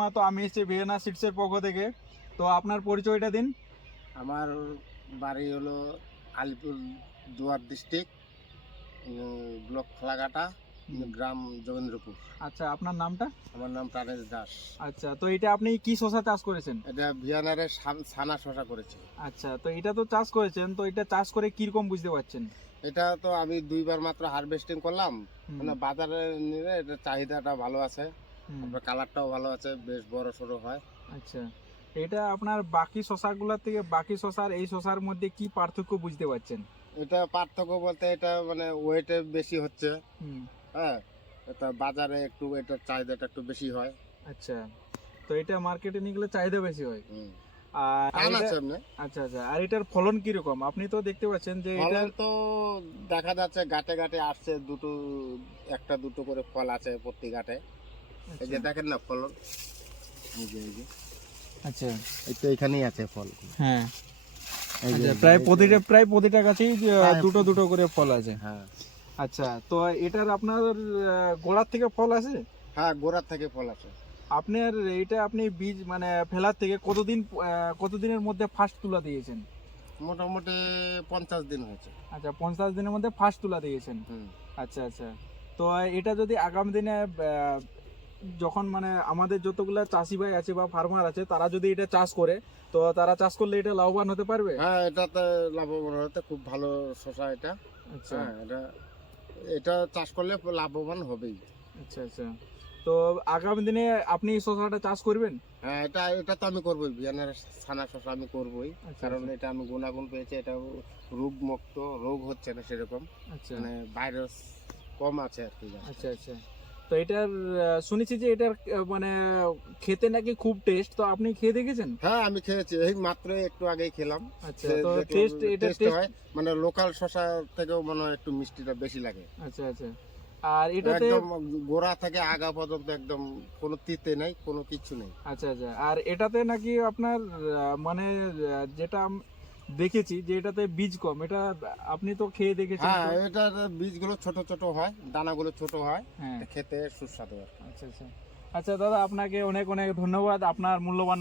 শর্মা। তো আমি এসেছি ভিয়েনা সিডসের পক্ষ থেকে। তো আপনার পরিচয়টা দিন। আমার বাড়ি হলো আলিপুর দুয়ার ডিস্ট্রিক্ট, ব্লক খোলাঘাটা, গ্রাম যোগেন্দ্রপুর। আচ্ছা, আপনার নামটা? আমার নাম প্রাণেশ দাস। আচ্ছা, তো এটা আপনি কি শসা চাষ করেছেন? এটা ভিয়ানারে ছানা শশা করেছে। আচ্ছা, তো এটা তো চাষ করেছেন, তো এটা চাষ করে কিরকম বুঝতে পারছেন? এটা তো আমি দুইবার মাত্র হারভেস্টিং করলাম। হুম, মানে বাজারে নিলে এটা চাহিদাটা ভালো আছে, হুম, তারপরে কালারটাও ভালো আছে, বেশ বড় সড়ো হয়। আচ্ছা, এটা আপনার বাকি শসাগুলোর থেকে বাকি শসার এই শসার মধ্যে কি পার্থক্য বুঝতে পারছেন? এটা পার্থক্য বলতে এটা মানে ওয়েটে বেশি হচ্ছে। হুম, হ্যাঁ, এটা বাজারে একটু এটার চাহিদাটা একটু বেশি হয়। আচ্ছা, তো এটা মার্কেটে নিয়ে গেলে চাহিদা বেশি হয়। হুম। আর টান এটা আছে এমনি। আচ্ছা আচ্ছা, আর এটার ফলন কিরকম? আপনি তো দেখতে পাচ্ছেন যে এটা ফলন তো দেখা যাচ্ছে গাটে গাটে আসছে, একটা দুটো করে ফল আছে প্রতি গাটে। এই যে আচ্ছা দেখেন না ফলন, এই যে আচ্ছা, এই তো এখানেই আছে ফল। হ্যাঁ, এই যে আচ্ছা, প্রায় প্রতিটা গাছেই হ্যাঁ, দুটো দুটো করে ফল আছে। হ্যাঁ আচ্ছা, তো এটার আপনার গোড়ার থেকে ফল আছে? হ্যাঁ, গোড়ার থেকে ফল আছে। আপনার এটা আপনি বীজ মানে ফেলার থেকে কতদিনের মধ্যে ফার্স্ট তুলা দিয়েছেন? মোটামুটি 50 দিন হয়েছে। আচ্ছা, 50 দিনের মধ্যে ফার্স্ট তুলা দিয়েছেন। হুম। আচ্ছা আচ্ছা, তো এটা যদি আগামী দিনে যখন মানে আমাদের যতগুলা চাষি ভাই আছে বা ফার্মার আছে তারা যদি এটা চাষ করে, তো তারা চাষ করলে এটা লাভবান হতে পারবে? হ্যাঁ, এটাতে লাভবান হতে খুব ভালো শসা এটা। আচ্ছা হ্যাঁ, এটা চাষ করলে লাভবান হবেই। আচ্ছা আচ্ছা, তো আগামী দিনে আপনি এই শসাটা চাষ করবেন? হ্যাঁ, এটা তো আমি করবোই, ভিয়েনার ছানা শসা আমি করবোই। আচ্ছা, কারণ আচ্ছা। এটা আমি গুণাগুণ পেয়েছি, এটা রোগমুক্ত, রোগ হচ্ছে না সেরকম, আচ্ছা মানে ভাইরাস কম আছে আর কি। আচ্ছা আচ্ছা, তো এটার শুনেছি যে এটার মানে খেতে নাকি খুব টেস্ট, তো আপনি খেয়ে দেখেছেন? হ্যাঁ, আমি খেয়েছি, এই মাত্র একটু আগেই খেলাম। আচ্ছা, তো এটা টেস্ট টেস্ট হয়, মানে লোকাল শসা থেকেও মনে হয় একটু মিষ্টিটা বেশি লাগে। আচ্ছা আচ্ছা, আর এটাতে একদম গোড়া থেকে আগা পর্যন্ত একদম কোনো তিতে নেই, কোনো কিছু নেই। আচ্ছা আচ্ছা, আর এটাতে নাকি আপনার মানে যেটা দেখেছি যে এটাতে বীজ কম, এটা আপনি তো খেয়ে দেখেছেন হ্যাঁ, তো? এটার বীজগুলো ছোট ছোট হয়, দানাগুলো ছোট হয়, হ্যাঁ, খেতে সুস্বাদু আর কি। আচ্ছা আচ্ছা, আচ্ছা দাদা, আপনাকে অনেক অনেক ধন্যবাদ আপনার মূল্যবান